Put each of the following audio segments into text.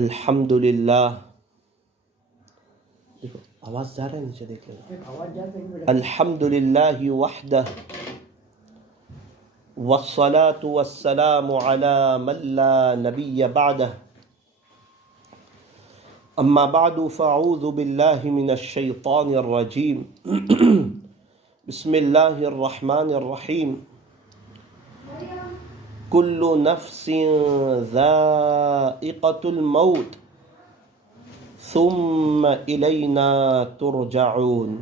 الحمدللہ، دیکھو آواز جا رہا ہے نیچے، دیکھ لینا. الحمدللہ وحدہ والصلاة والسلام على من لا نبی بعدہ. اما بعد فاعوذ باللہ من الشیطان الرجیم. بسم اللہ الرحمن الرحیم. کل نفس ذائقۃ الموت ثم الینا ترجعون.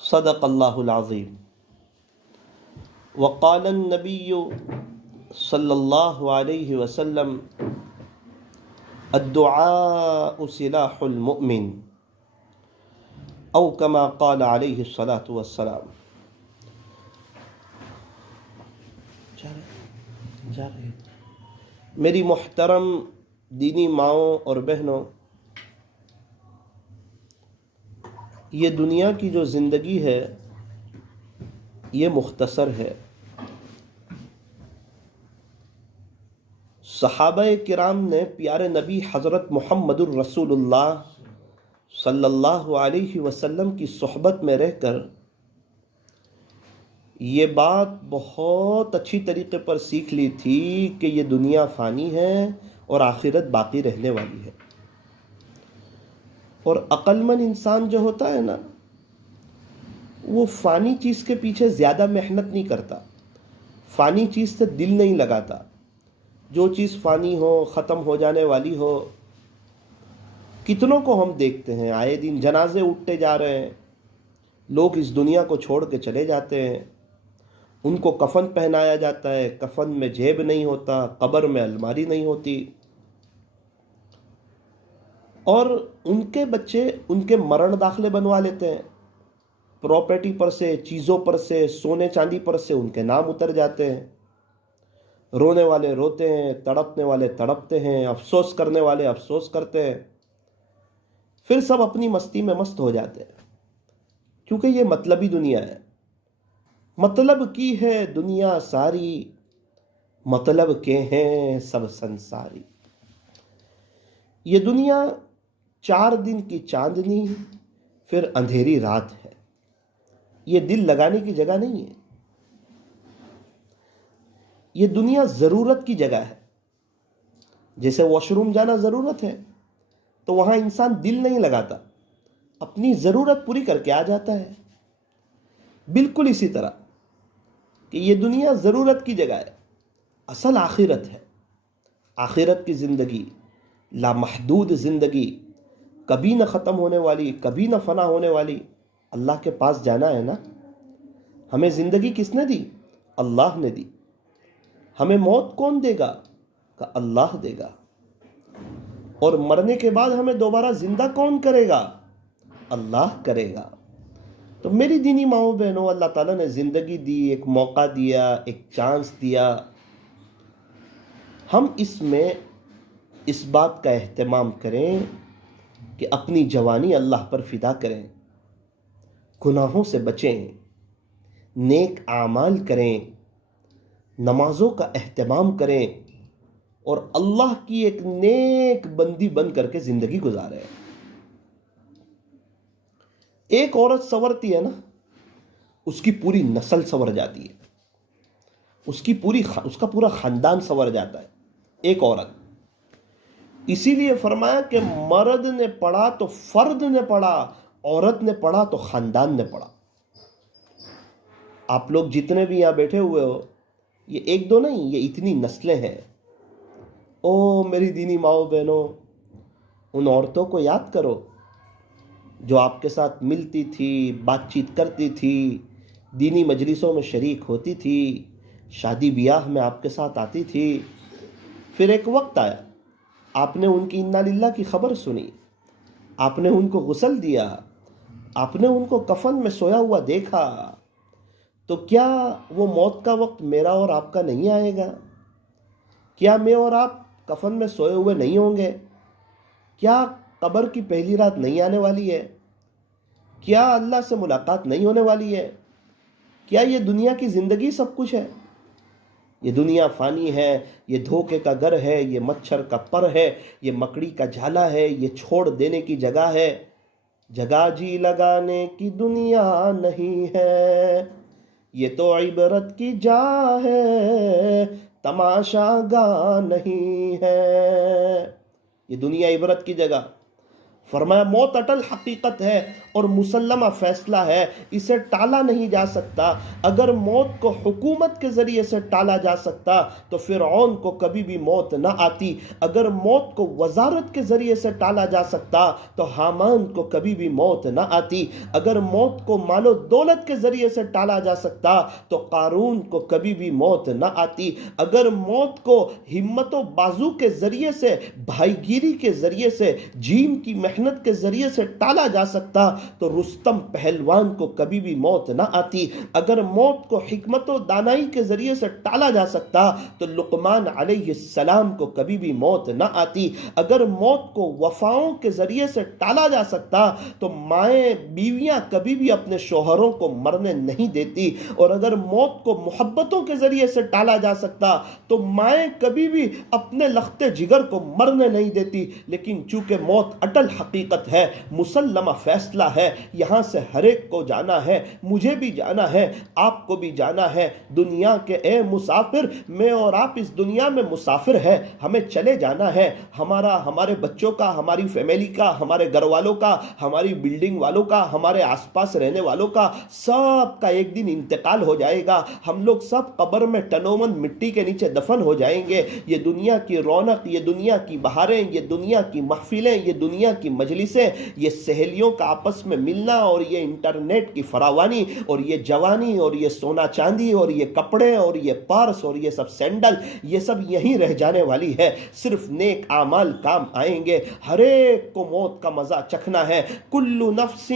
صدق اللہ العظیم. وقال النبی صلی اللہ علیہ وسلم الدعاء سلاح المؤمن، او کما قال علیہ الصلاۃ والسلام. میری محترم دینی ماؤں اور بہنوں، یہ دنیا کی جو زندگی ہے یہ مختصر ہے. صحابہ کرام نے پیارے نبی حضرت محمد الرسول اللہ صلی اللہ علیہ وسلم کی صحبت میں رہ کر یہ بات بہت اچھی طریقے پر سیکھ لی تھی کہ یہ دنیا فانی ہے اور آخرت باقی رہنے والی ہے. اور عقل مند انسان جو ہوتا ہے نا، وہ فانی چیز کے پیچھے زیادہ محنت نہیں کرتا، فانی چیز سے دل نہیں لگاتا. جو چیز فانی ہو، ختم ہو جانے والی ہو. کتنوں کو ہم دیکھتے ہیں آئے دن جنازے اٹھتے جا رہے ہیں، لوگ اس دنیا کو چھوڑ کے چلے جاتے ہیں. ان کو کفن پہنایا جاتا ہے، کفن میں جیب نہیں ہوتا، قبر میں الماری نہیں ہوتی، اور ان کے بچے ان کے مرن داخلے بنوا لیتے ہیں. پراپرٹی پر سے، چیزوں پر سے، سونے چاندی پر سے ان کے نام اتر جاتے ہیں. رونے والے روتے ہیں، تڑپنے والے تڑپتے ہیں، افسوس کرنے والے افسوس کرتے ہیں. پھر سب اپنی مستی میں مست ہو جاتے ہیں، کیونکہ یہ مطلبی دنیا ہے. مطلب کی ہے دنیا ساری، مطلب کے ہیں سب سنساری. یہ دنیا 4 دن کی چاندنی پھر اندھیری رات ہے. یہ دل لگانے کی جگہ نہیں ہے. یہ دنیا ضرورت کی جگہ ہے. جیسے واش روم جانا ضرورت ہے تو وہاں انسان دل نہیں لگاتا، اپنی ضرورت پوری کر کے آ جاتا ہے. بالکل اسی طرح کہ یہ دنیا ضرورت کی جگہ ہے، اصل آخرت ہے. آخرت کی زندگی لامحدود زندگی، کبھی نہ ختم ہونے والی، کبھی نہ فنا ہونے والی. اللہ کے پاس جانا ہے نا. ہمیں زندگی کس نے دی؟ اللہ نے دی. ہمیں موت کون دے گا؟ کہ اللہ دے گا. اور مرنے کے بعد ہمیں دوبارہ زندہ کون کرے گا؟ اللہ کرے گا. تو میری دینی ماؤں بہنوں، اللہ تعالیٰ نے زندگی دی، ایک موقع دیا، ایک چانس دیا. ہم اس میں اس بات کا اہتمام کریں کہ اپنی جوانی اللہ پر فدا کریں، گناہوں سے بچیں، نیک اعمال کریں، نمازوں کا اہتمام کریں، اور اللہ کی ایک نیک بندی بن کر کے زندگی گزاریں. ایک عورت سنورتی ہے نا، اس کی پوری نسل سنور جاتی ہے، اس کا پورا خاندان سنور جاتا ہے. ایک عورت. اسی لیے فرمایا کہ مرد نے پڑھا تو فرد نے پڑھا، عورت نے پڑھا تو خاندان نے پڑھا. آپ لوگ جتنے بھی یہاں بیٹھے ہوئے ہو، یہ ایک دو نہیں، یہ اتنی نسلیں ہیں. او میری دینی ماؤں بہنوں، ان عورتوں کو یاد کرو جو آپ کے ساتھ ملتی تھی، بات چیت کرتی تھی، دینی مجلسوں میں شریک ہوتی تھی، شادی بیاہ میں آپ کے ساتھ آتی تھی. پھر ایک وقت آیا، آپ نے ان کی انا للہ کی خبر سنی، آپ نے ان کو غسل دیا، آپ نے ان کو کفن میں سویا ہوا دیکھا. تو کیا وہ موت کا وقت میرا اور آپ کا نہیں آئے گا؟ کیا میں اور آپ کفن میں سوئے ہوئے نہیں ہوں گے؟ کیا قبر کی پہلی رات نہیں آنے والی ہے؟ کیا اللہ سے ملاقات نہیں ہونے والی ہے؟ کیا یہ دنیا کی زندگی سب کچھ ہے؟ یہ دنیا فانی ہے، یہ دھوکے کا گھر ہے، یہ مچھر کا پر ہے، یہ مکڑی کا جھالا ہے، یہ چھوڑ دینے کی جگہ ہے، جگہ جی لگانے کی دنیا نہیں ہے، یہ تو عبرت کی جا ہے، تماشا گاہ نہیں ہے۔ یہ دنیا عبرت کی جگہ۔ فرمایا موت اٹل حقیقت ہے اور مسلمہ فیصلہ ہے، اسے ٹالا نہیں جا سکتا۔ اگر موت کو حکومت کے ذریعے سے ٹالا جا سکتا تو فرعون کو کبھی بھی موت نہ آتی، اگر موت کو وزارت کے ذریعے سے ٹالا جا سکتا تو حامان کو کبھی بھی موت نہ آتی، اگر موت کو مال و دولت کے ذریعے سے ٹالا جا سکتا تو قارون کو کبھی بھی موت نہ آتی، اگر موت کو ہمت و بازو کے ذریعے سے، بھائی گیری کے ذریعے سے، جیم کی محنت کے ذریعے سے ٹالا جا سکتا تو رستم پہلوان کو کبھی بھی موت نہ آتی، اگر موت کو حکمت و دانائی کے ذریعے سے ٹالا جا سکتا تو لقمان علیہ السلام کو کبھی بھی موت نہ آتی، اگر موت کو وفاؤں کے ذریعے سے ٹالا جا سکتا تو مائیں بیویاں کبھی بھی اپنے شوہروں کو مرنے نہیں دیتی، اور اگر موت کو محبتوں کے ذریعے سے ٹالا جا سکتا تو مائیں کبھی بھی اپنے لختے جگر کو مرنے نہیں دیتی، لیکن چونکہ موت اٹل حقیقت ہے، مسلمہ فیصلہ ہے، یہاں سے ہر ایک کو جانا ہے، مجھے بھی جانا ہے، آپ کو بھی جانا ہے۔ دنیا کے اے مسافر، میں اور آپ اس دنیا میں مسافر ہے، ہمیں چلے جانا ہے، ہمارے بچوں کا، ہماری فیملی کا، ہمارے گھر والوں کا، ہماری بلڈنگ والوں کا، ہمارے آس پاس رہنے والوں کا، سب کا ایک دن انتقال ہو جائے گا، ہم لوگ سب قبر میں ٹنومن مٹی کے نیچے دفن ہو جائیں گے۔ یہ دنیا کی رونق، یہ دنیا کی بہاریں، یہ دنیا کی محفلیں، یہ دنیا کی مجلسیں، یہ سہیلیوں کا آپس میں ملنا، اور یہ انٹرنیٹ کی فراوانی، اور یہ جوانی، اور یہ سونا چاندی، اور یہ کپڑے، اور یہ پرس، اور یہ سب سینڈل، یہ سب یہیں رہ جانے والی ہے، صرف نیک اعمال کام آئیں گے۔ ہر ایک کو موت کا مزہ چکھنا ہے، کل نفس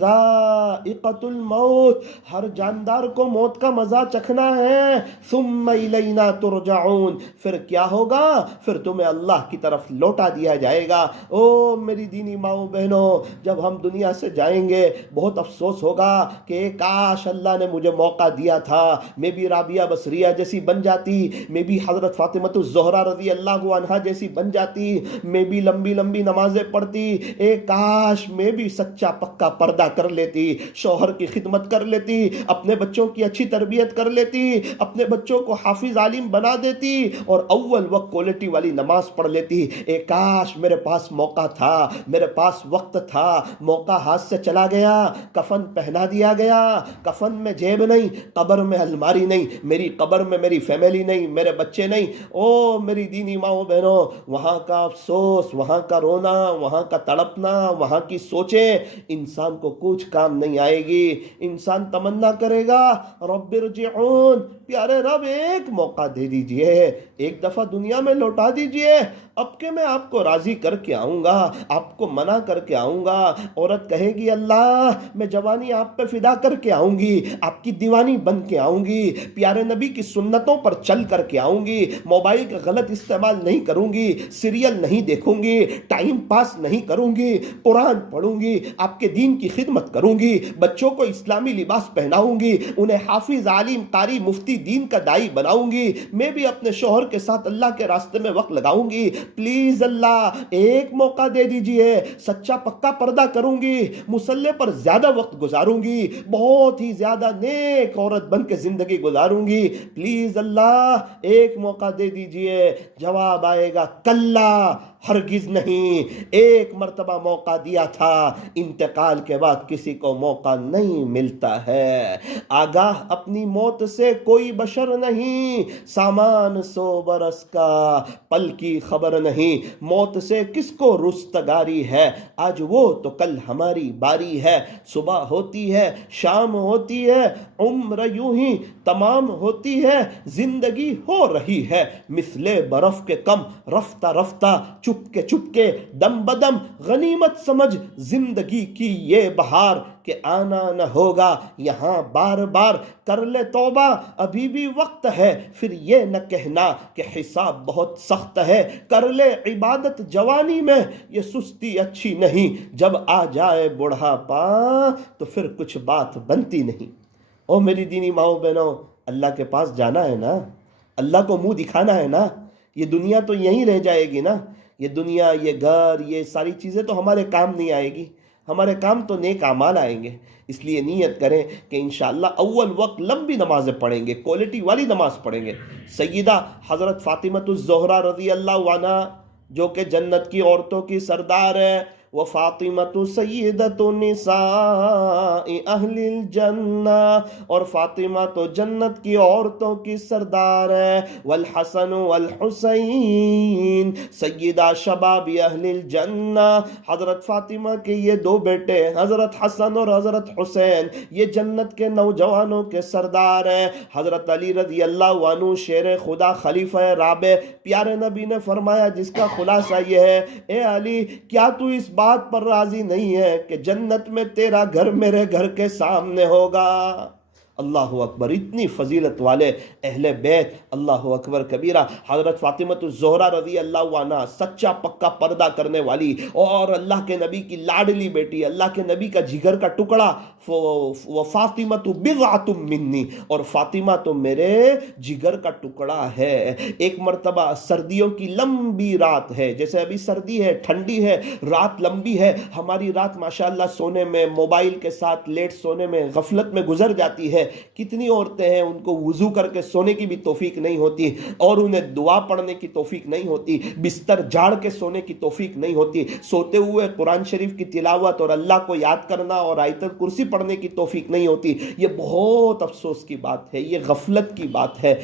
ذائقۃ الموت، ہر جاندار کو موت کا مزہ چکھنا ہے، ثم الینا ترجعون، پھر کیا ہوگا؟ پھر تمہیں اللہ کی طرف لوٹا دیا جائے گا۔ او میری دینی ماؤں بہنوں، جب ہم دنیا سے جائیں گے بہت افسوس ہوگا کہ کاش اللہ نے مجھے موقع دیا تھا، میں بھی رابعہ بصریہ جیسی بن جاتی، میں بھی حضرت فاطمۃ الزہرا رضی اللہ عنہا جیسی بن جاتی، میں بھی لمبی لمبی نمازیں پڑھتی، اے کاش میں بھی سچا پکا پردہ کر لیتی، شوہر کی خدمت کر لیتی، اپنے بچوں کی اچھی تربیت کر لیتی، اپنے بچوں کو حافظ عالم بنا دیتی، اور اول وقت کوالٹی والی نماز پڑھ لیتی۔ اے کاش میرے پاس موقع تھا، میرے پاس وقت تھا، موقع ہاتھ سے چلا گیا، کفن پہنا دیا گیا، کفن میں جیب نہیں، قبر میں الماری نہیں، میری قبر میں میری فیملی نہیں، میرے بچے نہیں۔ او میری دینی ماؤں بہنوں، وہاں کا افسوس، وہاں کا رونا، وہاں کا تڑپنا، وہاں کی سوچیں انسان کو کچھ کام نہیں آئے گی۔ انسان تمنا کرے گا رب ارجعون، پیارے رب ایک موقع دے دیجئے، ایک دفعہ دنیا میں لوٹا دیجئے، اب کہ میں آپ کو راضی کر کے آؤں گا، آپ کو منع کر کے آؤں گا۔ عورت کہے گی اللہ میں جوانی آپ پہ فدا کر کے آؤں گی، آپ کی دیوانی بن کے آؤں گی، پیارے نبی کی سنتوں پر چل کر کے آؤں گی، موبائل کا غلط استعمال نہیں کروں گی، سیریل نہیں دیکھوں گی، ٹائم پاس نہیں کروں گی، قرآن پڑھوں گی، آپ کے دین کی خدمت کروں گی، بچوں کو اسلامی لباس پہناؤں گی، انہیں حافظ عالم قاری مفتی دین کا دائی بناؤں گی، میں بھی اپنے شوہر کے ساتھ اللہ کے راستے میں وقت لگاؤں گی، پلیز اللہ ایک موقع دے دیجئے، سچا پکا پردہ کروں گی، مصلے پر زیادہ وقت گزاروں گی، بہت ہی زیادہ نیک عورت بن کے زندگی گزاروں گی، پلیز اللہ ایک موقع دے دیجئے۔ جواب آئے گا کلا، ہرگز نہیں، ایک مرتبہ موقع دیا تھا، انتقال کے بعد کسی کو موقع نہیں ملتا ہے۔ آگاہ اپنی موت سے کوئی بشر نہیں، سامان 100 برس کا پل کی خبر نہیں، موت سے کس کو رستگاری ہے، آج وہ تو کل ہماری باری ہے، صبح ہوتی ہے، شام ہوتی ہے، عمر یوں ہی تمام ہوتی ہے، زندگی ہو رہی ہے مثل برف کے کم، رفتہ رفتہ چپ کے دم بدم، غنیمت سمجھ زندگی کی یہ بہار کہ آنا نہ ہوگا یہاں بار بار، کر لے توبہ ابھی بھی وقت ہے، پھر یہ نہ کہنا کہ حساب بہت سخت ہے، کر لے عبادت جوانی میں، یہ سستی اچھی نہیں، جب آ جائے بڑھاپا تو پھر کچھ بات بنتی نہیں۔ او میری دینی ماؤں بہنوں، اللہ کے پاس جانا ہے نا، اللہ کو منہ دکھانا ہے نا. یہ دنیا تو یہیں رہ جائے گی نا. یہ دنیا، یہ گھر، یہ ساری چیزیں تو ہمارے کام نہیں آئے گی. ہمارے کام تو نیک اعمال آئیں گے. اس لیے نیت کریں کہ انشاءاللہ اول وقت لمبی نمازیں پڑھیں گے، کوالٹی والی نماز پڑھیں گے. سیدہ حضرت فاطمۃ الزہرا رضی اللہ عنہا جو کہ جنت کی عورتوں کی سردار ہے، وہ فاطمۃ سیدۃ نساء اہل الجنہ، اور فاطمہ تو جنت کی عورتوں کی سردار ہے. والحسن والحسین سیدہ شباب اہل الجنہ، حضرت فاطمہ کے یہ دو بیٹے حضرت حسن اور حضرت حسین یہ جنت کے نوجوانوں کے سردار ہیں. حضرت علی رضی اللہ عنہ شیر خدا خلیفہ رابع، پیارے نبی نے فرمایا جس کا خلاصہ یہ ہے، اے علی کیا تو اس بات پر راضی نہیں ہے کہ جنت میں تیرا گھر میرے گھر کے سامنے ہوگا؟ اللہ اکبر، اتنی فضیلت والے اہل بیت، اللہ اکبر کبیرہ. حضرت فاطمۃ الزہرا رضی اللہ عنہا سچا پکا پردہ کرنے والی اور اللہ کے نبی کی لاڈلی بیٹی، اللہ کے نبی کا جگر کا ٹکڑا. فاطمۃ بضعۃ منی، اور فاطمہ تو میرے جگر کا ٹکڑا ہے. ایک مرتبہ سردیوں کی لمبی رات ہے، جیسے ابھی سردی ہے، ٹھنڈی ہے، رات لمبی ہے. ہماری رات ماشاءاللہ سونے میں موبائل کے ساتھ لیٹ سونے میں غفلت میں گزر جاتی ہے. کتنی عورتیں ہیں ان کو وضو کر کے سونے کی بھی توفیق نہیں ہوتی، اور انہیں دعا پڑھنے کی توفیق نہیں ہوتی، بستر جھاڑ کے سونے کی توفیق نہیں ہوتی، سوتے ہوئے قرآن شریف کی تلاوت اور اللہ کو یاد کرنا اور آیت الکرسی پڑھنے کی توفیق نہیں ہوتی. یہ بہت افسوس کی بات ہے، یہ غفلت کی بات ہے.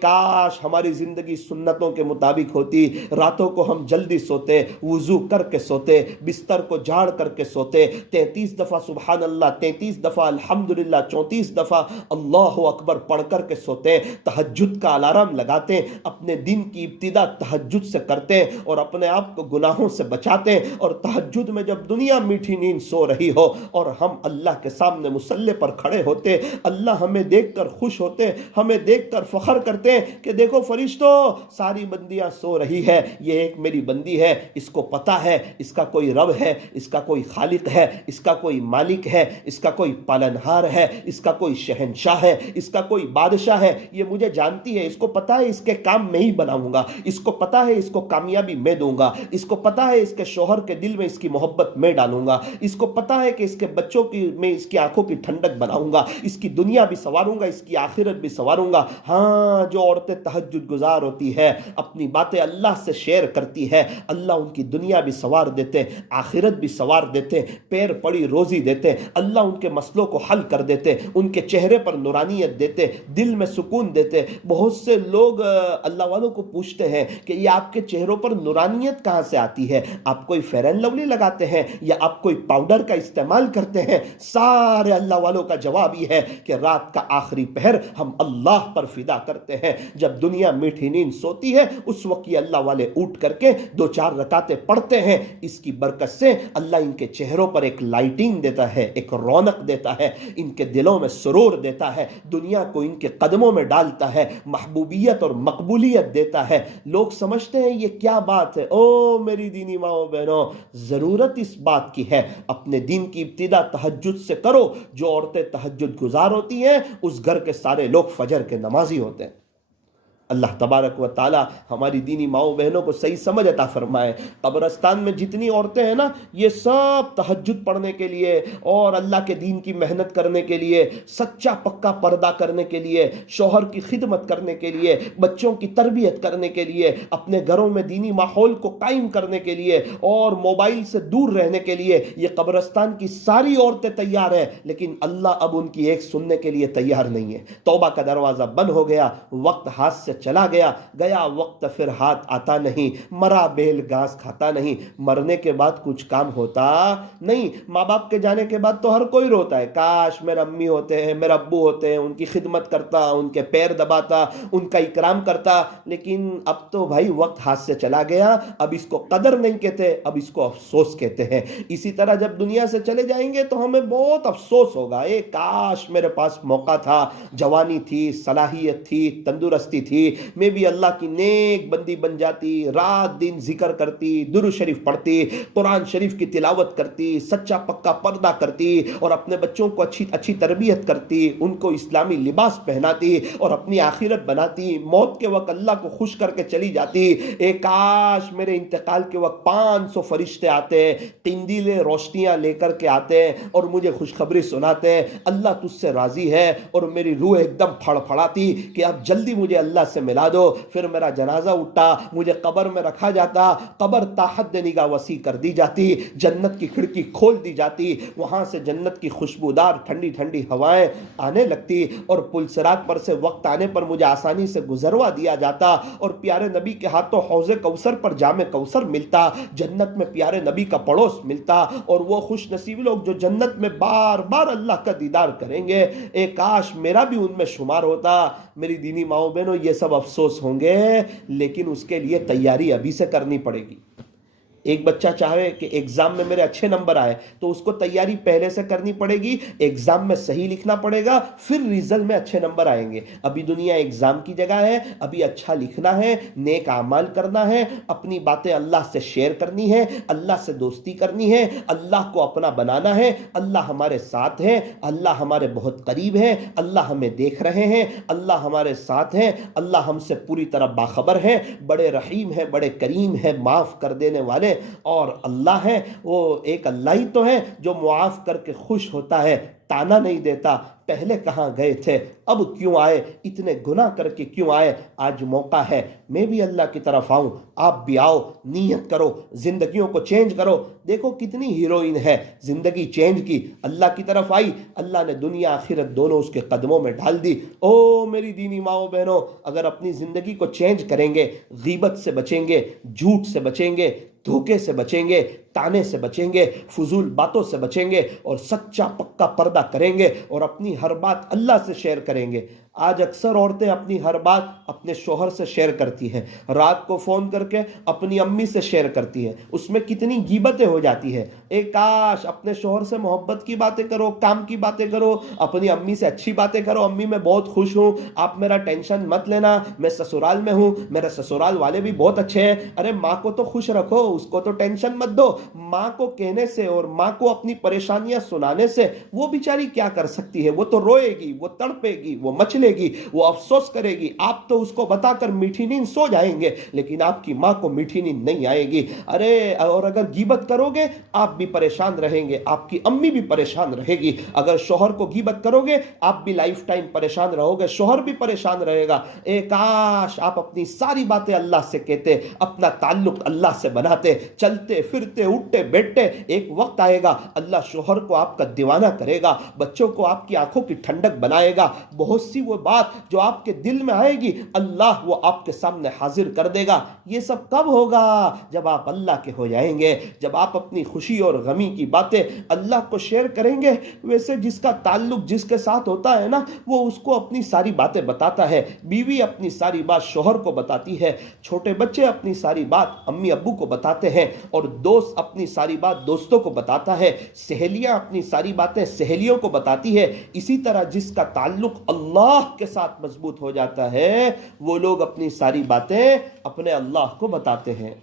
کاش ہماری زندگی سنتوں کے مطابق ہوتی. راتوں کو ہم جلدی سوتے، وضو کر کے سوتے، بستر کو جھاڑ کر کے سوتے، 33 دفعہ سبحان اللہ، 33 دفعہ الحمدللہ، 34 دفعہ اللہ اکبر پڑھ کر کے سوتے. تہجد کا الارم لگاتے، اپنے دن کی ابتدا تہجد سے کرتے اور اپنے آپ کو گناہوں سے بچاتے. اور تہجد میں جب دنیا میٹھی نیند سو رہی ہو اور ہم اللہ کے سامنے مصلی پر کھڑے ہوتے، اللہ ہمیں دیکھ کر خوش ہوتے، ہمیں دیکھ کر فخر کرتے کہ دیکھو فرشتوں، ساری بندیاں سو رہی ہے، یہ ایک میری بندی ہے، اس کو پتا ہے اس کا کوئی رب ہے، اس کا کوئی خالق ہے، اس کا کوئی مالک ہے، اس کا کوئی پالنہار ہے، اس کا کوئی شہنشاہ ہے، اس کا کوئی بادشاہ ہے. یہ مجھے جانتی ہے، اس کو پتا ہے اس کے کام میں ہی بناؤں گا، اس کو پتا ہے اس کو کامیابی میں دوں گا، اس کو پتا ہے اس کے شوہر کے دل میں اس کی محبت میں ڈالوں گا، اس کو پتا ہے کہ اس کے بچوں کی میں اس کی آنکھوں کی ٹھنڈک بناؤں گا، اس کی دنیا بھی سنواروں گا، اس کی آخرت بھی سنواروں گا. ہاں، جو عورتیں تہجد گزار ہوتی ہے، اپنی باتیں اللہ سے شیئر کرتی ہے، اللہ ان کی دنیا بھی سنوار دیتے، آخرت بھی سنوار دیتے، پیر پڑی روزی دیتے، اللہ ان کے مسئلوں کو حل کر دیتے، ان کے چہرے پر نورانیت دیتے، دل میں سکون دیتے. بہت سے لوگ اللہ والوں کو پوچھتے ہیں کہ یہ آپ کے چہروں پر نورانیت کہاں سے آتی ہے؟ آپ کوئی فیئر اینڈ لولی لگاتے ہیں یا آپ کوئی پاؤڈر کا استعمال کرتے ہیں؟ سارے اللہ والوں کا جواب یہ ہے کہ رات کا آخری پہر ہم اللہ پر فدا کرتے ہیں. جب دنیا میٹھی نیند سوتی ہے اس وقت یہ اللہ والے اٹھ کر کے 2-4 رکعتیں پڑھتے ہیں. اس کی برکت سے اللہ ان کے چہروں پر ایک لائٹنگ دیتا ہے، ایک رونق دیتا ہے، ان کے دلوں میں سرور دیتا ہے، دنیا کو ان کے قدموں میں ڈالتا ہے، محبوبیت اور مقبولیت دیتا ہے. لوگ سمجھتے ہیں یہ کیا بات ہے؟ او میری دینی ماؤں بہنوں، ضرورت اس بات کی ہے اپنے دین کی ابتدا تہجد سے کرو. جو عورتیں تہجد گزار ہوتی ہیں اس گھر کے سارے لوگ فجر کے نمازی ہوتے ہیں. اللہ تبارک و تعالی ہماری دینی ماؤں بہنوں کو صحیح سمجھ عطا فرمائے. قبرستان میں جتنی عورتیں ہیں نا، یہ سب تہجد پڑھنے کے لیے اور اللہ کے دین کی محنت کرنے کے لیے، سچا پکا پردہ کرنے کے لیے، شوہر کی خدمت کرنے کے لیے، بچوں کی تربیت کرنے کے لیے، اپنے گھروں میں دینی ماحول کو قائم کرنے کے لیے اور موبائل سے دور رہنے کے لیے، یہ قبرستان کی ساری عورتیں تیار ہیں. لیکن اللہ اب ان کی ایک سننے کے لیے تیار نہیں ہے. توبہ کا دروازہ بند ہو گیا، وقت ہاتھ سے چلا گیا وقت پھر ہاتھ آتا نہیں. مرا بیل گھاس کھاتا نہیں. مرنے کے بعد کچھ کام ہوتا نہیں. ماں باپ کے جانے کے بعد تو ہر کوئی روتا ہے، کاش میرے امی ہوتے ہیں، میرے ابو ہوتے ہیں، ان کی خدمت کرتا، ان کے پیر دباتا، ان کا اکرام کرتا. لیکن اب تو بھائی وقت ہاتھ سے چلا گیا، اب اس کو قدر نہیں کہتے، اب اس کو افسوس کہتے ہیں. اسی طرح جب دنیا سے چلے جائیں گے تو ہمیں بہت افسوس ہوگا، کاش میرے پاس موقع تھا، جوانی تھی، صلاحیت تھی، تندرستی تھی، ہوتی, میں بھی اللہ کی نیک بندی بن جاتی, رات دن ذکر کرتی, درود شریف پڑھتی, قرآن شریف کی تلاوت کرتی, سچا پکا پردہ کرتی اور اپنے بچوں کو اچھی تربیت کرتی, ان کو اسلامی لباس پہناتی اور اپنی آخرت بناتی, موت کے وقت اللہ کو خوش کر کے چلی جاتی. کاش میرے انتقال کے وقت 500 فرشتے آتے, قندیلیں روشنیاں لے کر کے آتے اور مجھے خوشخبری سناتے, اللہ تجھ سے راضی ہے, اور میری روح ایک دم پھڑ پھڑاتی کہ اب جلدی مجھے اللہ سے ملا دو. پھر میرا جنازہ اٹھا, مجھے قبر میں رکھا جاتا, قبر تاحد نگاہ وسیع کر دی جاتی, جنت کی کھڑکی کھول دی جاتی, وہاں سے جنت کی خوشبودار ٹھنڈی ٹھنڈی ہوائیں آنے لگتی, اور پل صراط پر سے وقت آنے پر مجھے آسانی سے گزروا دیا جاتا, اور پیارے نبی کے ہاتھوں حوض کوثر پر جام کوثر ملتا, جنت میں پیارے نبی کا پڑوس ملتا, اور وہ خوش نصیب لوگ جو جنت میں بار بار اللہ کا دیدار کریں گے, کاش میرا بھی ان میں شمار ہوتا. میری دینی ماؤں بہنوں, یہ سب افسوس ہوں گے, لیکن اس کے لیے تیاری ابھی سے کرنی پڑے گی. ایک بچہ چاہے کہ ایگزام میں میرے اچھے نمبر آئے تو اس کو تیاری پہلے سے کرنی پڑے گی, ایگزام میں صحیح لکھنا پڑے گا, پھر ریزلٹ میں اچھے نمبر آئیں گے. ابھی دنیا ایگزام کی جگہ ہے, ابھی اچھا لکھنا ہے, نیک اعمال کرنا ہے, اپنی باتیں اللہ سے شیئر کرنی ہے, اللہ سے دوستی کرنی ہے, اللہ کو اپنا بنانا ہے. اللہ ہمارے ساتھ ہے, اللہ ہمارے بہت قریب ہے, اللہ ہمیں دیکھ رہے ہیں, اللہ ہمارے ساتھ ہیں, اللہ ہم سے پوری طرح باخبر ہے, بڑے رحیم ہے, بڑے کریم ہے, معاف کر دینے والے. اور اللہ ہے, وہ ایک اللہ ہی تو ہے جو معاف کر کے خوش ہوتا ہے, تانا نہیں دیتا. پہلے کہاں گئے تھے, اب کیوں آئے, اتنے گناہ کر کے کیوں آئے, آج موقع ہے میں بھی اللہ کی طرف آؤں, آپ بھی آؤ, نیت کرو, زندگیوں کو چینج کرو. دیکھو کتنی ہیروئن ہے, زندگی چینج کی, اللہ کی طرف آئی, اللہ نے دنیا آخرت دونوں اس کے قدموں میں ڈال دی. او میری دینی ماؤں بہنوں, اگر اپنی زندگی کو چینج کریں گے, غیبت سے بچیں گے, جھوٹ سے بچیں گے, دھوکے سے بچیں گے, تانے سے بچیں گے, فضول باتوں سے بچیں گے, اور سچا پکا پردہ کریں گے, اور اپنی ہر بات اللہ سے شیئر کریں گے. آج اکثر عورتیں اپنی ہر بات اپنے شوہر سے شیئر کرتی ہیں, رات کو فون کر کے اپنی امی سے شیئر کرتی ہیں, اس میں کتنی غیبتیں ہو جاتی ہیں. کاش اپنے شوہر سے محبت کی باتیں کرو, کام کی باتیں کرو, اپنی امی سے اچھی باتیں کرو. امی میں بہت خوش ہوں, آپ میرا ٹینشن مت لینا, میں سسرال میں ہوں, میرے سسرال والے بھی بہت اچھے ہیں. ارے ماں کو تو خوش رکھو, اس کو تو ٹینشن مت دو. ماں کو کہنے سے اور ماں کو اپنی پریشانیاں سنانے سے وہ بیچاری کیا کر سکتی ہے, وہ تو روئے گی, وہ تڑپے گی, وہ مچلے گی, وہ افسوس کرے گی. آپ تو اس کو بتا کر میٹھی نیند سو جائیں گے, لیکن آپ کی ماں کو میٹھی نیند نہیں آئے گی. ارے اور اگر غیبت کرو گے آپ بھی پریشان رہیں گے, آپ کی امی بھی پریشان رہے گی. اگر شوہر کو غیبت کرو گے آپ بھی لائف ٹائم پریشان رہو گے, شوہر بھی پریشان رہے گا. کاش آپ اپنی ساری باتیں اللہ سے کہتے, اپنا تعلق اللہ سے بناتے, چلتے پھرتے اٹھتے بیٹھتے. ایک وقت آئے گا اللہ شوہر کو آپ کا دیوانہ کرے گا, بچوں کو آپ کی آنکھوں کی ٹھنڈک بنائے گا. بہت سی وہ بات جو آپ کے دل میں آئے گی اللہ وہ آپ کے سامنے حاضر کر دے گا. یہ سب کب ہوگا؟ جب آپ اللہ کے ہو جائیں گے, جب آپ اپنی خوشی اور غمی کی باتیں اللہ کو شیئر کریں گے. ویسے جس کا تعلق جس کے ساتھ ہوتا ہے نا, وہ اس کو اپنی ساری باتیں بتاتا ہے. بیوی اپنی ساری بات شوہر کو بتاتی ہے, چھوٹے بچے اپنی ساری بات امی ابو کو بتاتے ہیں, اور دوست اپنی ساری بات دوستوں کو بتاتا ہے, سہیلیاں اپنی ساری باتیں سہیلیوں کو بتاتی ہے. اسی طرح جس کا تعلق اللہ کے ساتھ مضبوط ہو جاتا ہے وہ لوگ اپنی ساری باتیں اپنے اللہ کو بتاتے ہیں.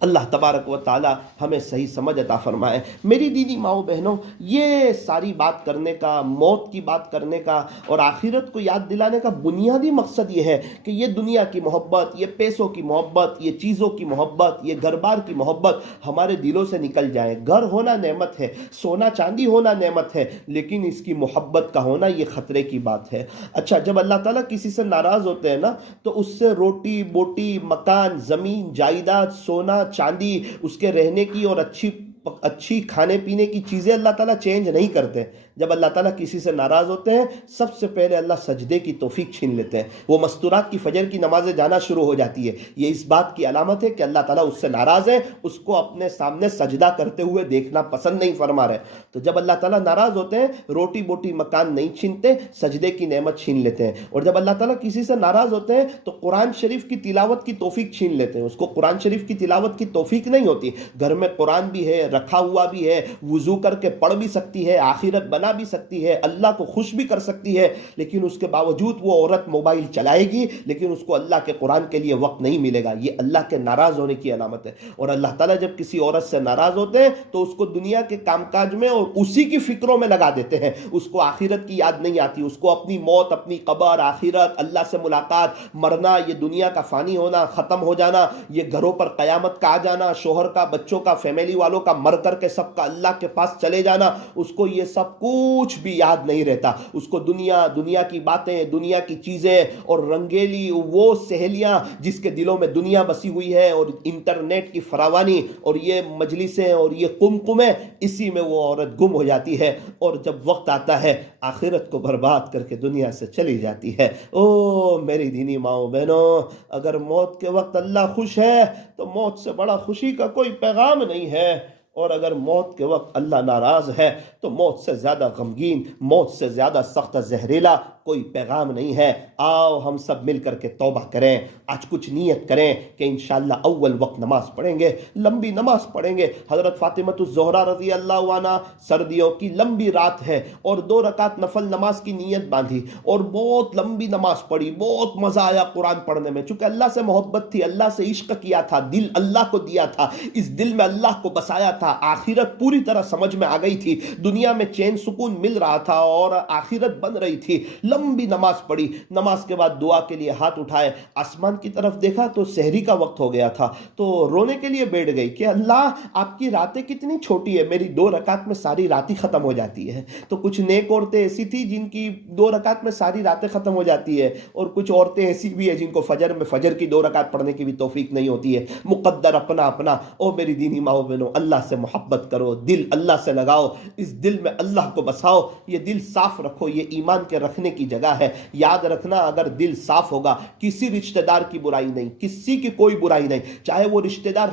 اللہ تبارک و تعالی ہمیں صحیح سمجھ عطا فرمائے. میری دینی ماؤں بہنوں, یہ ساری بات کرنے کا, موت کی بات کرنے کا اور آخرت کو یاد دلانے کا بنیادی مقصد یہ ہے کہ یہ دنیا کی محبت, یہ پیسوں کی محبت, یہ چیزوں کی محبت, یہ گھر بار کی محبت ہمارے دلوں سے نکل جائے. گھر ہونا نعمت ہے, سونا چاندی ہونا نعمت ہے, لیکن اس کی محبت کا ہونا یہ خطرے کی بات ہے. اچھا, جب اللہ تعالیٰ کسی سے ناراض ہوتے ہیں نا, تو اس سے روٹی بوٹی, مکان, زمین, جائیداد, سونا چاندی, اس کے رہنے کی اور اچھی کھانے پینے کی چیزیں اللہ تعالیٰ چینج نہیں کرتے. جب اللہ تعالیٰ کسی سے ناراض ہوتے ہیں سب سے پہلے اللہ سجدے کی توفیق چھین لیتے ہیں. وہ مستورات کی فجر کی نمازیں جانا شروع ہو جاتی ہے. یہ اس بات کی علامت ہے کہ اللہ تعالیٰ اس سے ناراض ہے, اس کو اپنے سامنے سجدہ کرتے ہوئے دیکھنا پسند نہیں فرما رہے. تو جب اللہ تعالیٰ ناراض ہوتے ہیں روٹی بوٹی مکان نہیں چھینتے, سجدے کی نعمت چھین لیتے ہیں. اور جب اللہ تعالیٰ کسی سے ناراض ہوتے ہیں تو قرآن شریف کی تلاوت کی توفیق چھین لیتے ہیں. اس کو قرآن شریف کی تلاوت کی توفیق نہیں ہوتی. گھر میں قرآن بھی ہے, رکھا ہوا بھی ہے, وضو کر کے پڑھ بھی سکتی ہے, آخرت بنا بھی سکتی ہے, اللہ کو خوش بھی کر سکتی ہے, لیکن اس کے باوجود وہ عورت موبائل چلائے گی, لیکن اس کو اللہ کے قرآن کے لیے وقت نہیں ملے گا. یہ اللہ کے ناراض ہونے کی علامت ہے. اور اللہ تعالیٰ جب کسی عورت سے ناراض ہوتے ہیں تو اس کو دنیا کے کام کاج میں اور اسی کی فکروں میں لگا دیتے ہیں. اس کو آخرت کی یاد نہیں آتی, اس کو اپنی موت, اپنی قبر, آخرت, اللہ سے ملاقات, مرنا, یہ دنیا کا فانی ہونا, ختم ہو جانا, یہ گھروں پر قیامت کا آ جانا, شوہر کا, بچوں کا, فیملی والوں کا مر کر کے سب کا اللہ کے پاس چلے جانا, اس کو یہ سب کچھ بھی یاد نہیں رہتا. اس کو دنیا کی باتیں, دنیا کی چیزیں اور رنگیلی وہ سہیلیاں جس کے دلوں میں دنیا بسی ہوئی ہے, اور انٹرنیٹ کی فراوانی اور یہ مجلسیں اور یہ قمقمیں, اسی میں وہ عورت گم ہو جاتی ہے. اور جب وقت آتا ہے آخرت کو برباد کر کے دنیا سے چلی جاتی ہے. او میری دینی ماؤں بہنوں, اگر موت کے وقت اللہ خوش ہے تو موت سے بڑا خوشی کا کوئی پیغام نہیں ہے, اور اگر موت کے وقت اللہ ناراض ہے تو موت سے زیادہ غمگین, موت سے زیادہ سخت زہریلا کوئی پیغام نہیں ہے. آؤ ہم سب مل کر کے توبہ کریں, آج کچھ نیت کریں کہ انشاءاللہ اول وقت نماز پڑھیں گے, لمبی نماز پڑھیں گے. حضرت فاطمہ الزہرا رضی اللہ عنہا سردیوں کی لمبی رات ہے اور 2 رکعت نفل نماز کی نیت باندھی اور بہت لمبی نماز پڑھی, بہت مزہ آیا قرآن پڑھنے میں. چونکہ اللہ سے محبت تھی, اللہ سے عشق کیا تھا, دل اللہ کو دیا تھا, اس دل میں اللہ کو بسایا تھا, آخرت پوری طرح سمجھ میں آ گئی تھی, دنیا میں چین سکون مل رہا تھا اور آخرت بن رہی تھی. لمبی نماز پڑھی, نماز کے بعد دعا کے لیے ہاتھ اٹھائے, آسمان کی طرف دیکھا تو سحری کا وقت ہو گیا تھا, تو رونے کے لیے بیٹھ گئی کہ اللہ آپ کی راتیں کتنی چھوٹی ہے, میری 2 رکعت میں ساری رات ہی ختم ہو جاتی ہے. تو کچھ نیک عورتیں ایسی تھی جن کی 2 رکعت میں ساری راتیں ختم ہو جاتی ہے, اور کچھ عورتیں ایسی بھی ہیں جن کو فجر کی 2 رکعت پڑھنے کی بھی توفیق نہیں ہوتی ہے. مقدر اپنا اپنا. او میری دینی ماؤں بہنوں, اللہ سے محبت کرو, دل اللہ سے لگاؤ, اس دل میں اللہ کو بساؤ, یہ دل صاف رکھو, یہ ایمان کے رکھنے کی جگہ ہے. یاد رکھنا, اگر دل صاف ہوگا کسی رشتہ دار کی برائی نہیں, کسی کی کوئی برائی نہیں, چاہے وہ رشتہ دار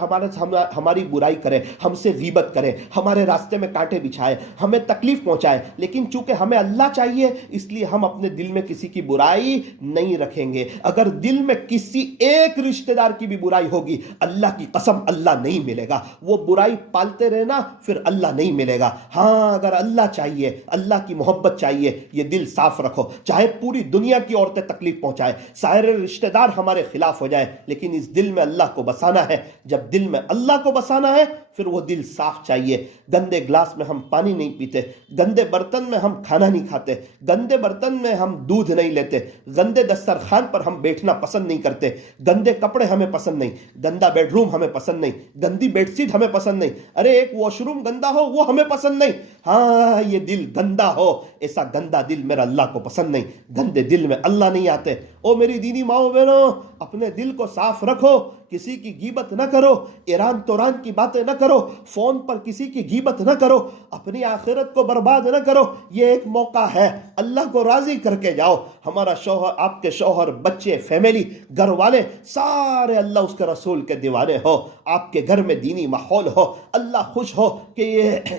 ہماری برائی کرے, ہم سے غیبت کرے, ہمارے راستے میں کانٹے بچھائے, ہمیں تکلیف پہنچائے, لیکن چونکہ ہمیں اللہ چاہیے اس لیے ہم اپنے دل میں کسی کی برائی نہیں رکھیں گے. اگر دل میں کسی ایک رشتہ دار کی بھی برائی ہوگی, اللہ کی قسم اللہ نہیں ملے گا. وہ برائی پالتے رہنا, پھر اللہ نہیں ملے گا. ہاں اگر اللہ چاہیے, اللہ کی محبت چاہیے, یہ دل صاف رکھو, چاہے پوری دنیا کی عورتیں تکلیف پہنچائے, سارے رشتہ دار ہمارے خلاف ہو جائے, لیکن اس دل میں اللہ کو بسانا ہے. جب دل میں اللہ کو بسانا ہے پھر وہ دل صاف چاہیے. گندے گلاس میں ہم پانی نہیں پیتے, گندے برتن میں ہم کھانا نہیں کھاتے, گندے برتن میں ہم دودھ نہیں لیتے, گندے دسترخوان پر ہم بیٹھنا پسند نہیں کرتے, گندے کپڑے ہمیں پسند نہیں, گندا بیڈ روم ہمیں پسند نہیں, گندی بیڈ شیٹ ہمیں پسند نہیں, ارے ایک واش روم گندا ہو وہ ہمیں پسند نہیں. ہاں یہ دل گندا ہو, ایسا گندا دل میرا اللہ کو پسند نہیں. گندے دل میں اللہ نہیں آتے. او میری دینی ماؤں بہنوں, اپنے دل کو صاف رکھو, کسی کی غیبت نہ کرو, ایران توران کی باتیں نہ کرو, فون پر کسی کی غیبت نہ کرو, اپنی آخرت کو برباد نہ کرو. یہ ایک موقع ہے, اللہ کو راضی کر کے جاؤ. ہمارا شوہر, آپ کے شوہر, بچے, فیملی, گھر والے سارے اللہ اس کے رسول کے دیوانے ہو, آپ کے گھر میں دینی ماحول ہو, اللہ خوش ہو کہ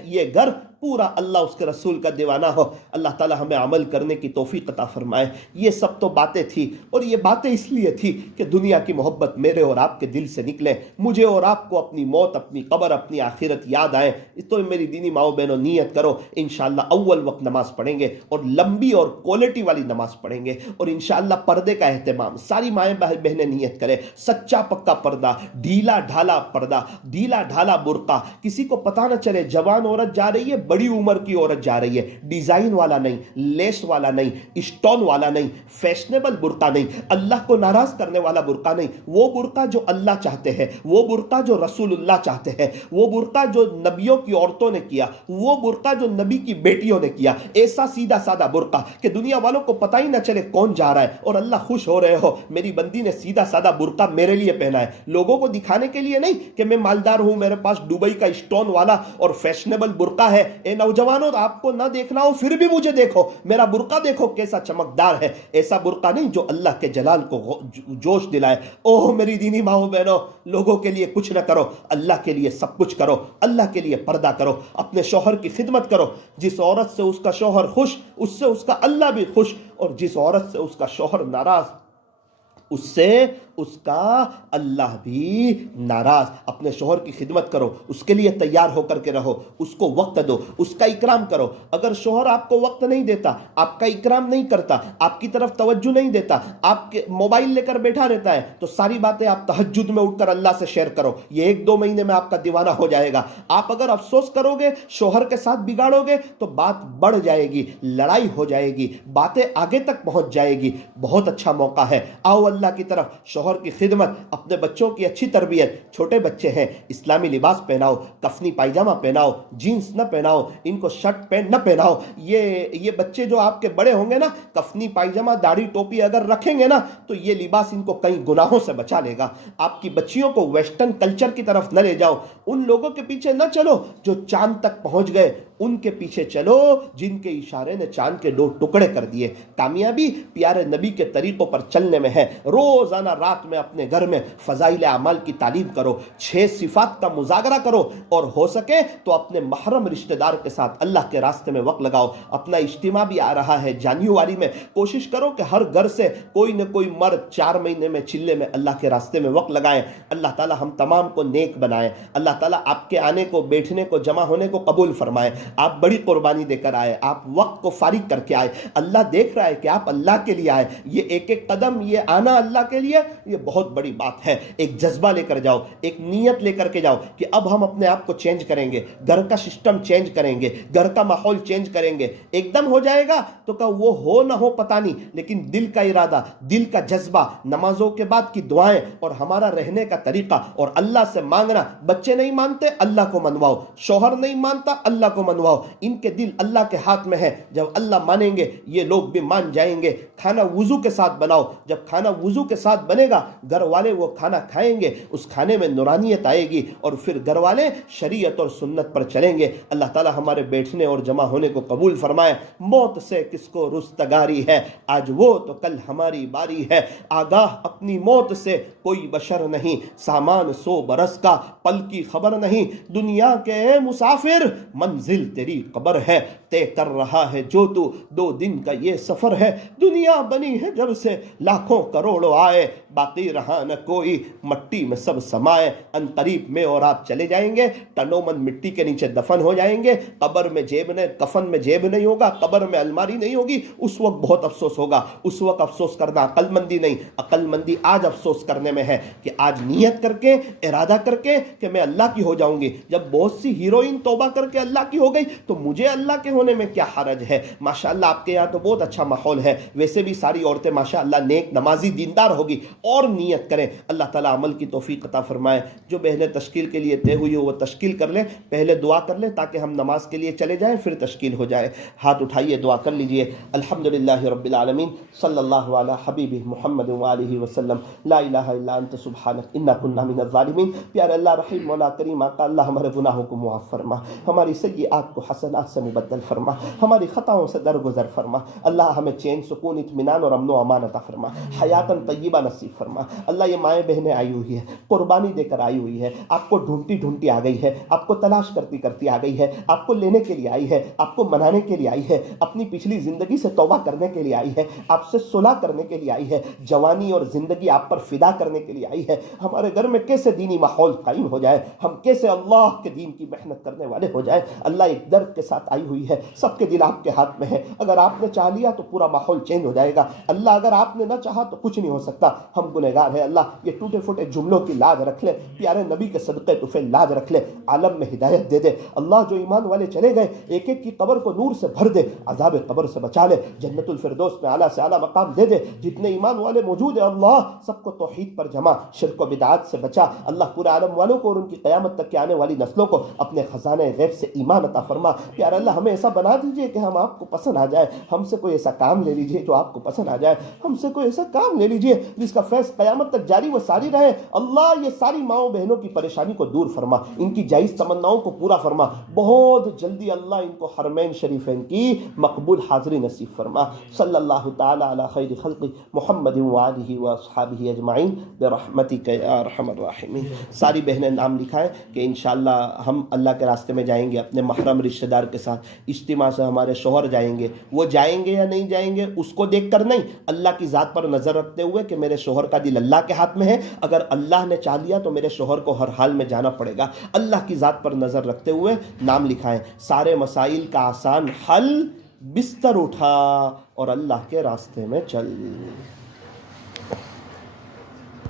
یہ گھر پورا اللہ اس کے رسول کا دیوانہ ہو. اللہ تعالی ہمیں عمل کرنے کی توفیق عطا فرمائے. یہ سب تو باتیں تھی, اور یہ باتیں اس لیے تھی کہ دنیا کی محبت میرے اور آپ کے دل سے نکلے, مجھے اور آپ کو اپنی موت, اپنی قبر, اپنی آخرت یاد آئے. تو میری دینی ماؤں بہنوں نیت کرو, انشاءاللہ اول وقت نماز پڑھیں گے, اور لمبی اور کوالٹی والی نماز پڑھیں گے, اور انشاءاللہ پردے کا اہتمام, ساری مائیں بہنیں نیت کریں, سچا پکا پردہ, ڈھیلا ڈھالا پردہ, ڈھیلا ڈھالا برقع, کسی کو پتہ نہ چلے جوان عورت جا رہی ہے, بڑی عمر کی عورت جا رہی ہے, ڈیزائن والا نہیں, لیس والا نہیں, اسٹون والا نہیں, فیشنیبل برقع نہیں, اللہ کو ناراض کرنے والا برقع نہیں, وہ برقع جو اللہ چاہتے ہیں, وہ برقع جو رسول اللہ چاہتے ہیں, وہ برقع جو نبیوں کی عورتوں نے کیا, وہ برقع جو نبی کی بیٹیوں نے کیا, ایسا سیدھا سادہ برقع کہ دنیا والوں کو پتہ ہی نہ چلے کون جا رہا ہے, اور اللہ خوش ہو رہے ہو میری بندی نے سیدھا سادہ برقع میرے لیے پہنا ہے, لوگوں کو دکھانے کے لیے نہیں کہ میں مالدار ہوں, میرے پاس دبئی کا اسٹون والا اور فیشنیبل برقع ہے. اے نوجوانوں, آپ کو نہ دیکھنا ہو پھر بھی مجھے دیکھو, میرا برقع دیکھو کیسا چمکدار ہے. ایسا برقع نہیں جو اللہ کے جلال کو جوش دلائے. اوہ میری دینی ماؤں بہنوں, لوگوں کے لیے کچھ نہ کرو, اللہ کے لیے سب کچھ کرو, اللہ کے لیے پردہ کرو, اپنے شوہر کی خدمت کرو. جس عورت سے اس کا شوہر خوش, اس سے اس کا اللہ بھی خوش, اور جس عورت سے اس کا شوہر ناراض, اس سے اس کا اللہ بھی ناراض. اپنے شوہر کی خدمت کرو, اس کے لیے تیار ہو کر کے رہو, اس کو وقت دو, اس کا اکرام کرو. اگر شوہر آپ کو وقت نہیں دیتا, آپ کا اکرام نہیں کرتا, آپ کی طرف توجہ نہیں دیتا, آپ کے موبائل لے کر بیٹھا رہتا ہے, تو ساری باتیں آپ تہجد میں اٹھ کر اللہ سے شیئر کرو. یہ 1-2 مہینے میں آپ کا دیوانہ ہو جائے گا. آپ اگر افسوس کرو گے, شوہر کے ساتھ بگاڑو گے, تو بات بڑھ جائے گی, لڑائی ہو جائے گی, باتیں آگے تک پہنچ جائے گی. بہت اچھا موقع ہے, آؤ اللہ کی طرف. شوہر کی خدمت, اپنے بچوں کی اچھی تربیت. چھوٹے بچے ہیں, اسلامی لباس پہناؤ, کفنی پائجامہ پہناؤ, جینس نہ پہناؤ, ان کو شرٹ پینٹ نہ پہناؤ. یہ بچے جو آپ کے بڑے ہوں گے نا, کفنی پائجامہ داڑھی ٹوپی اگر رکھیں گے نا, تو یہ لباس ان کو کئی گناہوں سے بچا لے گا. آپ کی بچیوں کو ویسٹرن کلچر کی طرف نہ لے جاؤ. ان لوگوں کے پیچھے نہ چلو جو چاند تک پہنچ گئے, ان کے پیچھے چلو جن کے اشارے نے چاند کے 2 ٹکڑے کر دیے. کامیابی پیارے نبی کے طریقوں پر چلنے میں ہے. روزانہ رات میں اپنے گھر میں فضائل اعمال کی تعلیم کرو, 6 صفات کا مذاکرہ کرو, اور ہو سکے تو اپنے محرم رشتہ دار کے ساتھ اللہ کے راستے میں وقت لگاؤ. اپنا اجتماع بھی آ رہا ہے جانیواری میں, کوشش کرو کہ ہر گھر سے کوئی نہ کوئی مرد 4 مہینے میں چلے میں اللہ کے راستے میں وقت لگائیں. اللہ تعالی ہم تمام کو نیک بنائے. اللہ تعالی آپ کے آنے کو, بیٹھنے کو, جمع ہونے کو قبول فرمائے. آپ بڑی قربانی دے کر آئے, آپ وقت کو فارغ کر کے آئے. اللہ دیکھ رہا ہے کہ آپ اللہ کے لیے آئے. یہ ایک قدم, یہ آنا اللہ کے لیے, یہ بہت بڑی بات ہے. ایک جذبہ لے کر جاؤ, ایک نیت لے کر کے جاؤ کہ اب ہم اپنے آپ کو چینج کریں گے, گھر کا سسٹم چینج کریں گے, گھر کا ماحول چینج کریں گے. ایک دم ہو جائے گا تو کہ وہ ہو نہ ہو پتہ نہیں, لیکن دل کا ارادہ, دل کا جذبہ, نمازوں کے بعد کی دعائیں, اور ہمارا رہنے کا طریقہ, اور اللہ سے مانگنا. بچے نہیں مانتے, اللہ کو منواؤ. شوہر نہیں مانتا, اللہ کو منواؤ. ان کے دل اللہ کے ہاتھ میں ہے. جب اللہ مانیں گے, یہ لوگ بھی مان جائیں گے. کھانا وضو کے ساتھ بناؤ. جب کھانا وضو کے ساتھ بنے گا, گھر والے وہ کھانا کھائیں گے, اس کھانے میں نورانیت آئے گی, اور پھر گھر والے شریعت اور سنت پر چلیں گے. اللہ تعالی ہمارے بیٹھنے اور جمع ہونے کو قبول فرمائے. موت سے کس کو رستگاری ہے, آج وہ تو کل ہماری باری ہے. آگاہ اپنی موت سے کوئی بشر نہیں, سامان 100 برس کا پل کی خبر نہیں. دنیا کے مسافر, منزل تیری قبر ہے. طے کر رہا ہے جو تو 2 دن کا یہ سفر ہے. دنیا بنی ہے جب سے لاکھوں کروڑوں آئے, باقی رہا نہ کوئی, مٹی میں سب سمائے. ان قریب میں اور آپ چلے جائیں گے, تنو من مٹی کے نیچے دفن ہو جائیں گے. قبر میں جیب نے, کفن میں جیب نہیں ہوگا, قبر میں الماری نہیں ہوگی. اس وقت بہت افسوس ہوگا. اس وقت افسوس کرنا عقل مندی نہیں, عقل مندی آج افسوس کرنے میں ہے کہ آج نیت کر کے, ارادہ کر کے کہ میں اللہ کی ہو جاؤں گی. جب بہت سی ہیروئن توبہ کر کے اللہ کی ہو گئی, تو مجھے اللہ کے ہونے میں کیا حرج ہے. ماشاءاللہ آپ کے یہاں تو بہت اچھا ماحول ہے. ویسے بھی ساری عورتیں ماشاءاللہ نیک, نمازی, دیندار ہوگی. اور نیت کریں, اللہ تعالیٰ عمل کی توفیق عطا فرمائے. جو بہنیں تشکیل کے لیے طے ہوئی ہو وہ تشکیل کر لیں. پہلے دعا کر لیں تاکہ ہم نماز کے لیے چلے جائیں, پھر تشکیل ہو جائے. ہاتھ اٹھائیے, دعا کر لیجئے. الحمدللہ رب العالمین, صلی اللہ علی حبیبہ محمد وآلہ وسلم. لا الہ الا انت سبحانک انا کنا من الظالمین. پیارے اللہ رحیم مولا کریم آقا, اللہ ہمارے گناہوں کو معاف فرما, ہماری سیئات کو حسنات سے مبدل فرما, ہماری خطاؤں سے درگزر فرما. اللہ ہمیں چین, سکون, اطمینان اور امن و امان عطا فرما. حیاتاً طیبہ نصیب فرما. اللہ یہ مائیں بہنیں آئی ہوئی ہے, قربانی دے کر آئی ہوئی ہے, آپ کو ڈھونڈتی ڈھونڈتی آ گئی ہے, آپ کو تلاش کرتی کرتی آ گئی ہے, آپ کو لینے کے لیے آئی ہے, آپ کو منانے کے لیے آئی ہے, اپنی پچھلی زندگی سے توبہ کرنے کے لیے آئی ہے, آپ سے صلح کرنے کے لیے آئی ہے, جوانی اور زندگی آپ پر فدا کرنے کے لیے آئی ہے. ہمارے گھر میں کیسے دینی ماحول قائم ہو جائے, ہم کیسے اللہ کے دین کی محنت کرنے والے ہو جائیں. اللہ ایک درد کے ساتھ آئی ہوئی ہے, سب کے دل آپ کے ہاتھ میں ہے. اگر آپ نے چاہ لیا تو پورا ماحول چینج ہو جائے گا. اللہ اگر آپ نے نہ چاہا تو کچھ نہیں ہو سکتا. ہم گنہگار ہیں. اللہ یہ ٹوٹے پھوٹے جملوں کی لاج رکھ لے, پیارے نبی کے صدقے طفیل لاج رکھ لے, عالم میں ہدایت دے دے. اللہ جو ایمان والے چلے گئے, ایک ایک کی قبر کو نور سے بھر دے, عذاب قبر سے بچا لے, جنت الفردوس میں اعلیٰ سے اعلیٰ مقام دے دے. جتنے ایمان والے موجود ہیں اللہ سب کو توحید پر جمع, شرک و بدعات سے بچا. اللہ پورے عالم والوں کو اور ان کی قیامت تک کے آنے والی نسلوں کو اپنے خزانے غیب سے ایمان عطا فرما. پیارے اللہ ہمیں ایسا بنا دیجئے کہ ہم آپ کو پسند آ جائے. ہم سے کوئی ایسا کام لے لیجئے جو آپ کو پسند آ جائے. ہم سے کوئی ایسا کام لے لیجئے جس کا فیض قیامت تک جاری و ساری رہے. اللہ یہ ساری ماؤں بہنوں کی پریشانی کو دور فرما, ان کی جائز تمناؤں کو پورا فرما. بہت جلدی اللہ ان کو حرمین شریفین کی مقبول حاضری نصیب فرما. صلی اللہ تعالی علی خیر خلق محمد وآلہ واصحابہ اجمعین برحمتک یا ارحم الراحمین. ساری بہنیں نام لکھائیں کہ انشاءاللہ ہم اللہ کے راستے میں جائیں گے, اپنے محرم محترم رشتہ دار کے ساتھ اجتماع سے ہمارے شوہر جائیں گے، وہ جائیں گے یا نہیں جائیں گے اس کو دیکھ کر نہیں، اللہ کی ذات پر نظر رکھتے ہوئے کہ میرے شوہر کا دل اللہ کے ہاتھ میں ہے، اگر اللہ نے چاہ لیا تو میرے شوہر کو ہر حال میں جانا پڑے گا، اللہ کی ذات پر نظر رکھتے ہوئے نام لکھائیں۔ سارے مسائل کا آسان حل، بستر اٹھا اور اللہ کے راستے میں چل۔